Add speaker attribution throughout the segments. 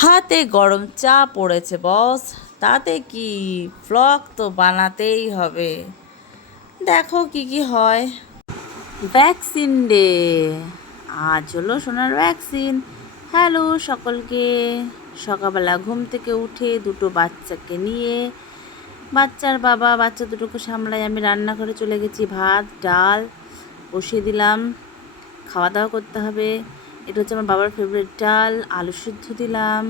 Speaker 1: হাতে গরম চা পড়েছে, বস। তাতে কি? ফ্লগ তো বানাতেই হবে। দেখো কি কি হয়। Vaccine day. আজ হলো সোনার ভ্যাকসিন। হ্যালো সকলকে। সকালবেলা ঘুম থেকে উঠে দুটো বাচ্চাকে নিয়ে, বাচ্চার বাবা, বাচ্চা দুটোকে সামলাই আমি রান্নাঘরে চলে গেছি। ভাত, ডাল, বসিয়ে দিলাম। খাওয়া দাওয়া করতে হবে। এটা হচ্ছে আমার বাবার ফেভারিট ডাল, আলু সিদ্ধ দিলাম,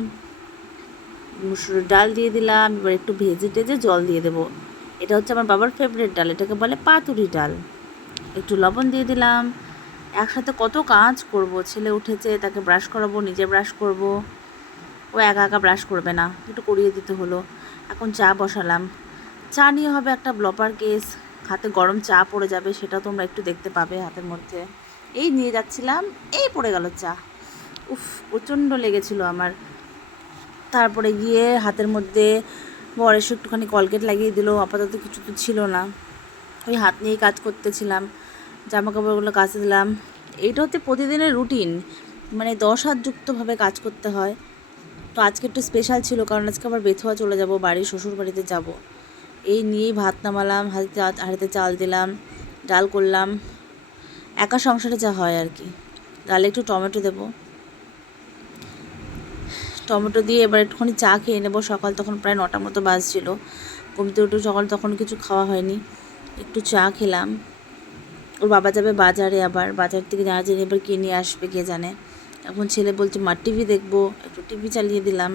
Speaker 1: মুসুরের ডাল দিয়ে দিলাম, এবার একটু ভেজে টেজে জল দিয়ে দেবো। এটা হচ্ছে আমার বাবার ফেভারিট ডাল, এটাকে বলে পাতুরি ডাল। একটু লবণ দিয়ে দিলাম, একসাথে কত কাজ করব, ছেলে উঠেছে, তাকে ব্রাশ করাবো, নিজে ব্রাশ করব। ও একা একা ব্রাশ করবে না, একটু করিয়ে দিতে হলো। এখন চা বসালাম। চা নিয়ে হবে একটা ব্লপার কেস হাতে গরম চা পড়ে যাবে, সেটা তোমরা একটু দেখতে পাবে হাতের মধ্যে। এই নিয়ে যাচ্ছিলাম, এই পড়ে গেল চা। উফ, প্রচণ্ড লেগেছিল আমার। তারপরে গিয়ে হাতের মধ্যে বর এসে একটুখানি কলগেট লাগিয়ে দিল, আপাতত কিছু তো ছিল না। ওই হাত নিয়েই কাজ করতেছিলাম জামা কাপড়গুলো কাচে দিলাম। এইটা হচ্ছে প্রতিদিনের রুটিন মানে দশ হাত যুক্তভাবে কাজ করতে হয়। তো আজকে একটু স্পেশাল ছিল, কারণ আজকে আবার বেথুয়া চলে যাব বাড়ির শ্বশুর বাড়িতে যাব। এই নিয়েই ভাত নামালাম, হাতে হাড়িতে চাল দিলাম, ডাল করলাম। একা সংসারে যা হয় আর কি। ডালে একটু টমেটো দেবো। টমেটো দিয়ে এবার একটুখানি চা খেয়ে নেব। সকাল তখন প্রায় নটা মতো বাজছিল। ঘুমতে উঠে সকাল তখন কিছু খাওয়া হয়নি। একটু চা খেলাম। ওর বাবা যাবে বাজারে আবার। বাজার থেকে জানা জানি এবার কে নিয়ে আসবে কে জানে। এখন ছেলে বলছে মা টিভি দেখব। একটু টিভি চালিয়ে দিলাম।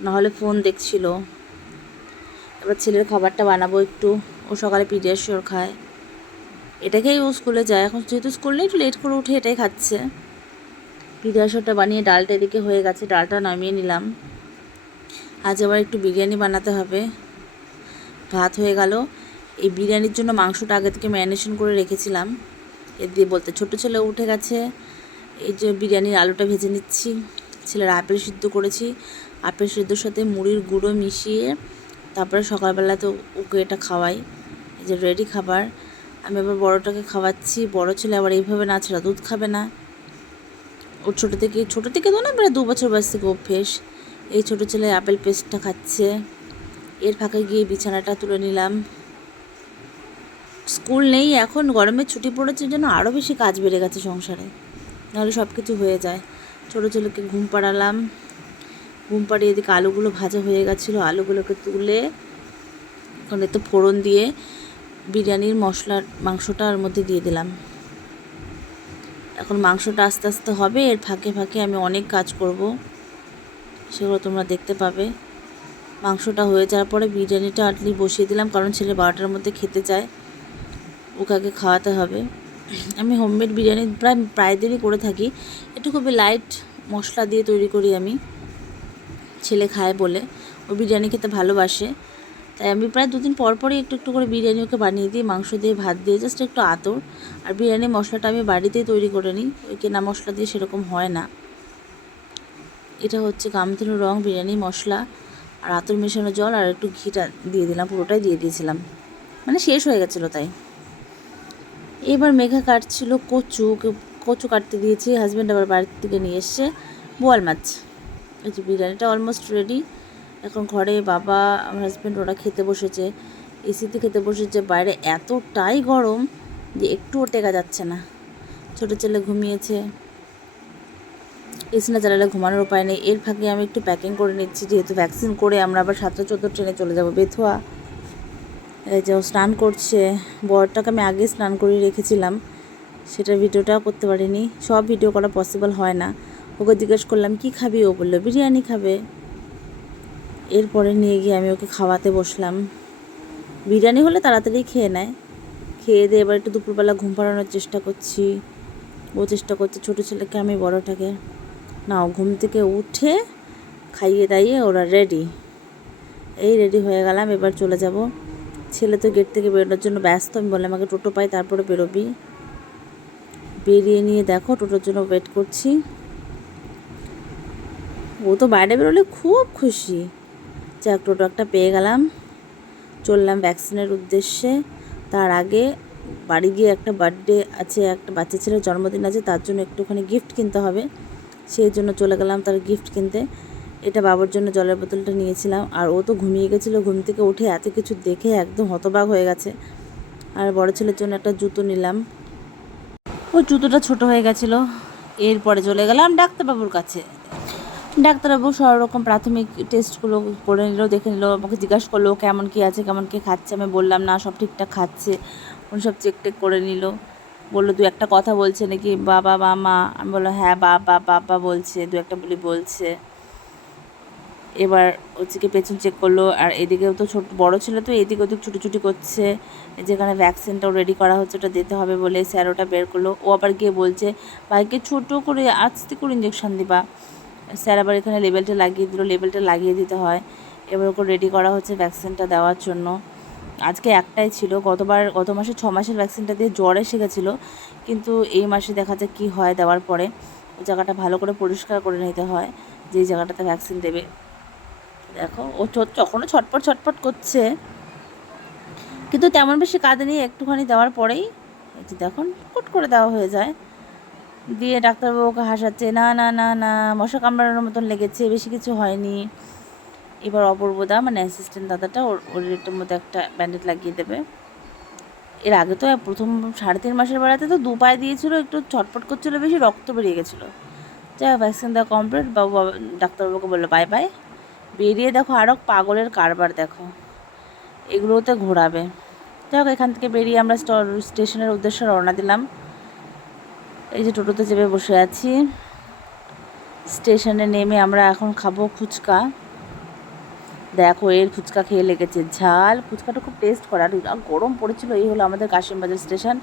Speaker 1: নাহলে ফোন দেখছিল। এবার ছেলের খাবারটা বানাবো একটু। ও সকালে পিডিয়াশিওর খায়। এটাকেই ও স্কুলে যায়। এখন যেহেতু স্কুল নেই, একটু লেট করে উঠে এটাই খাচ্ছে। পিডিয়াশিওরটা বানিয়ে ডালটা এদিকে হয়ে গেছে, ডালটা নামিয়ে নিলাম। আজ আবার একটু বিরিয়ানি বানাতে হবে। ভাত হয়ে গেল। এই বিরিয়ানির জন্য মাংসটা আগে থেকে ম্যারিনেশন করে রেখেছিলাম। এ দিয়ে বলতে, ছোটো ছেলে উঠে গেছে। এই যে বিরিয়ানির আলুটা ভেজে নিচ্ছি। ছেলের আপেল সিদ্ধ করেছি। আপেল সিদ্ধর সাথে মুড়ির গুঁড়ো মিশিয়ে তারপরে সকালবেলা তো ওকে এটা খাওয়াই। এই যে রেডি খাবার। আমি আবার বড়োটাকে খাওয়াচ্ছি। বড় ছেলে আবার এইভাবে না ছাড়া দুধ খাবে না। ওর ছোটো থেকে ছোটো থেকে তো না প্রায় দু বছর বয়স থেকে অভ্যেস এই ছোটো ছেলে আপেল পেস্টটা খাচ্ছে। এর ফাঁকে গিয়ে বিছানাটা তুলে নিলাম। স্কুল নেই এখন, গরমের ছুটি পড়েছে জন্য আরও বেশি কাজ বেড়ে গেছে সংসারে। নাহলে সব কিছু হয়ে যায়। ছোটো ছেলেকে ঘুম পাড়ালাম। ঘুম পাড়িয়ে এদিকে আলুগুলো ভাজা হয়ে গেছিল। আলুগুলোকে তুলে, ওখানে তো ফোড়ন দিয়ে বিরিয়ানির মশলার মাংসটার মধ্যে দিয়ে দিলাম। এখন মাংসটা আস্তে আস্তে হবে, এর ফাঁকে ফাঁকে আমি অনেক কাজ করব, সেগুলো তোমরা দেখতে পাবে। মাংসটা হয়ে যাওয়ার পরে বিরিয়ানিটা আটলি বসিয়ে দিলাম, কারণ ছেলে বারোটার মধ্যে খেতে চায়, ওকে খাওয়াতে হবে। আমি হোমমেড বিরিয়ানি প্রায় প্রায় দিনই করে থাকি, একটু খুবই লাইট মশলা দিয়ে তৈরি করি আমি, ছেলে খায় বলে। ও বিরিয়ানি খেতে ভালোবাসে। তাই আমি প্রায় দুদিন পর পরই একটু একটু করে বিরিয়ানি ওকে বানিয়ে দিই মাংস দিয়ে, ভাত দিয়ে জাস্ট একটু আতর আর বিরিয়ানি মশলাটা আমি বাড়িতেই তৈরি করে নিই। ওই কেনা মশলা দিয়ে সেরকম হয় না। এটা হচ্ছে কামধেনু রং বিরিয়ানি মশলা আর আতর মেশানো জল আর একটু ঘিটা দিয়ে দিলাম, পুরোটাই দিয়ে দিয়েছিলাম। মানে শেষ হয়ে গেছিল তাই। এবার মেঘা কাটছিল কচু কচু কাটতে দিয়েছি হাজব্যান্ড আবার বাড়ির থেকে নিয়ে এসছে বোয়াল মাছ। এই যে বিরিয়ানিটা অলমোস্ট রেডি এখন ঘরে বাবা আমার হাজব্যান্ড ওরা খেতে বসেছে এসিতে খেতে বসেছে, বাইরে এতটাই গরম যে একটুও টেকা যাচ্ছে না। ছোটো ছেলে ঘুমিয়েছে। এসি না চালালে ঘুমানোর উপায় নেই। এর ফাঁকে আমি একটু প্যাকিং করে নিচ্ছি, যেহেতু ভ্যাকসিন করে আমরা আবার সাতটা চোদ্দ ট্রেনে চলে যাব, বেথুয়া। এই যে স্নান করছে। বরটাকে আমি আগে স্নান করিয়ে রেখেছিলাম। সেটা ভিডিওটাও করতে পারিনি। সব ভিডিও করা পসিবল হয় না। ওকে জিজ্ঞেস করলাম, কি খাবি? ও বলল, বিরিয়ানি খাবে। এরপরে নিয়ে গিয়ে আমি ওকে খাওয়াতে বসলাম। বিরিয়ানি হলে তাড়াতাড়ি খেয়ে নেয়। খেয়ে দিয়ে এবার একটু দুপুরবেলা ঘুম পাড়ানোর চেষ্টা করছি। ও চেষ্টা করছে ছোটো ছেলেকে আমি, বড়টাকে। নাও ঘুম থেকে উঠে খাইয়ে দাইয়ে ওরা রেডি এই রেডি হয়ে গেলাম, এবার চলে যাব। ছেলে তো গেট থেকে বেরোনোর জন্য ব্যস্ত, আমি বললাম আমাকে টোটো পাই, তারপরে বেরোবি। বেরিয়ে নিয়ে দেখো, টোটোর জন্য ওয়েট করছি। ও তো বাইরে বেরোলে খুব খুশি। যাক একটা পেয়ে গেলাম। চললাম ভ্যাকসিনের উদ্দেশ্যে। তার আগে বাড়ি গিয়ে একটা বার্থডে আছে, একটা বাচ্চা ছেলের জন্মদিন আছে, তার জন্য একটুখানি গিফট কিনতে হবে। সেই জন্য চলে গেলাম তার গিফট কিনতে। এটা বাবার জন্য জলের বোতলটা নিয়েছিলাম। আর ও তো ঘুমিয়ে গেছিল, ঘুম থেকে উঠে এত কিছু দেখে একদম হতবাক হয়ে গেছে। আর বড় ছেলের জন্য একটা জুতো নিলাম। ও জুতোটা ছোট হয়ে গেছিল। এরপরে চলে গেলাম ডাক্তারবাবুর কাছে। ডাক্তারবাবু রকম প্রাথমিক টেস্টগুলো করে নিল, দেখে নিল, আমাকে জিজ্ঞাসা করল কেমন কী আছে, কেমন কী খাচ্ছে, আমি বললাম না, সব ঠিকঠাক খাচ্ছে। উনি সব চেক টেক করে নিল। বলল দু একটা কথা বলছে নাকি? বাবা বা মা। আমি বলল হ্যাঁ বাবা বাবা বলছে, দু একটা বলি বলছে। এবার হচ্ছে কি পেছন চেক করল, আর এদিকেও তো ছোট, বড়ো ছেলে তো এদিকে ওদিক ছুটোছুটি করছে। যেখানে ভ্যাকসিনটাও রেডি করা হচ্ছে, ওটা দিতে হবে বলে স্যার ওটা বের করল। ও আবার গিয়ে বলছে, ভাইকে ছোটো করে আস্তে করে ইঞ্জেকশন দিবা। স্যার আবার এখানে লেবেলটা লাগিয়ে দিল লেবেলটা লাগিয়ে দিতে হয়। এবার ওকে রেডি করা হচ্ছে ভ্যাকসিনটা দেওয়ার জন্য। আজকে একটাই ছিল, গতবার, গত মাসে ছ মাসের ভ্যাকসিনটা দিয়ে জ্বর এসে গেছিল, কিন্তু এই মাসে দেখা যায় কী হয় দেওয়ার পরে। ওই জায়গাটা ভালো করে পরিষ্কার করে নিতে হয়, যে জায়গাটাতে ভ্যাকসিন দেবে। দেখো, ও তখনও ছটপট ছটপট করছে। কিন্তু তেমন বেশি কাঁদে নিয়ে একটুখানি দেওয়ার পরেই দেখুন, কুট করে দেওয়া হয়ে যায়। দিয়ে ডাক্তারবাবুকে হাসাচ্ছে, না না না না, মশা কামড়ানোর মতন লেগেছে, বেশি কিছু হয়নি। এবার অপূর্বদা মানে অ্যাসিস্ট্যান্ট দাদাটা, ওর ওর এটার মধ্যে একটা ব্যান্ডেজ লাগিয়ে দেবে। এর আগে তো প্রথম সাড়ে তিন মাসের বেড়াতে তো দু পায়ে দিয়েছিল, একটু ছটপট করছিল, বেশি রক্ত বেরিয়ে গেছিল। যাই হোক ভ্যাকসিন দেওয়া কমপ্লিট বাবু বাবা ডাক্তারবাবুকে বলল, বাই বাই। বেরিয়ে দেখো আরও পাগলের কারবার দেখো, এগুলোতে ঘোরাবে। যাই হোক, এখান থেকে বেরিয়ে আমরা স্টেশনের উদ্দেশ্যে রওনা দিলাম। এই যে টোটোতে চেপে বসে আছি। স্টেশনে নেমে আমরা এখন খাব ফুচকা। দেখো, এর ফুচকা খেয়ে লেগেছে ঝাল। ফুচকাটা খুব টেস্ট করা আর গরম পড়েছিল, এই হলো আমাদের কাশিমবাজার স্টেশন।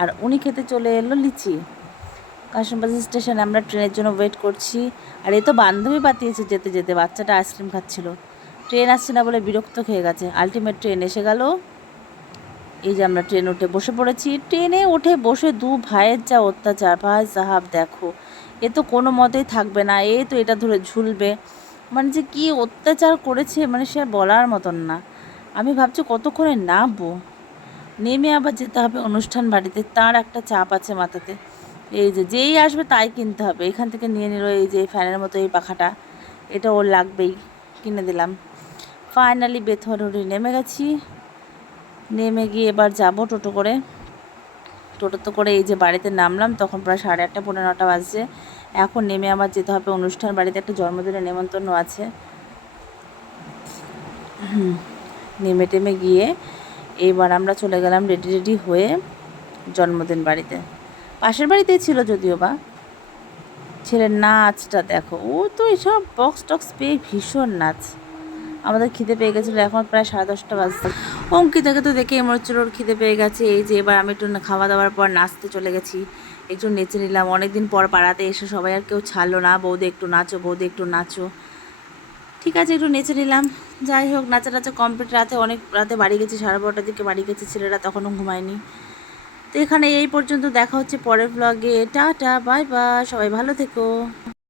Speaker 1: আর উনি খেতে চলে এলো লিচি। কাশিমবাজার স্টেশনে আমরা ট্রেনের জন্য ওয়েট করছি। আর এ তো বান্ধবী পাতিয়েছে যেতে যেতে, বাচ্চাটা আইসক্রিম খাচ্ছিল। ট্রেন আসছে না বলে বিরক্ত খেয়ে গেছে। আলটিমেট ট্রেন এসে গেল। এই যে আমরা ট্রেন উঠে বসে পড়েছি, ট্রেনে উঠে বসে দু ভাইয়ের যা অত্যাচার, ভাই সাহাব দেখো, এ তো কোনো মতেই থাকবে না, এ তো এটা ধরে ঝুলবে মানে যে কী অত্যাচার করেছে মানে সে বলার মতন না। আমি ভাবছি কতক্ষণে নামবো? নেমে আবার যেতে হবে অনুষ্ঠান বাড়িতে, তার একটা চাপ আছে মাথাতে। এই যে যেই আসবে তাই কিনতে হবে, এখান থেকে নিয়ে নিল এই যে ফ্যানের মতো এই পাখাটা, এটা ওর লাগবেই, কিনে দিলাম। ফাইনালি বেথরুরি নেমে গেছি। নেমে গিয়ে এবার যাব টোটো করে। টোটোতে করে এই যে বাড়িতে নামলাম, তখন প্রায় সাড়ে আটটা পনেরো নটা বাজছে। এখন নেমে আমার যেতে হবে অনুষ্ঠান বাড়িতে, একটা জন্মদিনের নেমন্তন্ন আছে। নেমে টেমে গিয়ে এইবার আমরা চলে গেলাম রেডি রেডি হয়ে জন্মদিন বাড়িতে। পাশের বাড়িতেই ছিল যদিও বা। ছেলের নাচটা দেখো, ও তো এইসব বক্স টক্স পেয়ে ভীষণ নাচ। আমাদের খিদে পেয়ে গেছিল, এখন প্রায় সাড়ে দশটা বাজছে। অঙ্কিতাকে তো দেখে মনে হচ্ছিল ওর খিদে পেয়ে গেছে, এই যে এবার আমি একটু খাওয়া দাওয়ার পর নাচতে চলে গেছি, একটু নেচে নিলাম, অনেকদিন পর পাড়াতে এসে সবাই আর কেউ ছাড়লো না, বৌদি একটু নাচো, বৌদি একটু নাচো। ঠিক আছে, একটু নেচে নিলাম, যাই হোক নাচা নাচা কমপ্লিট রাতে অনেক রাতে বাড়ি গেছি, সাড়ে বারোটার দিকে বাড়ি গেছি, ছেলেরা তখনও ঘুমায়নি। তো এখানে এই পর্যন্ত দেখা হচ্ছে পরের ব্লগে টাটা বাই বাই সবাই ভালো থেকো।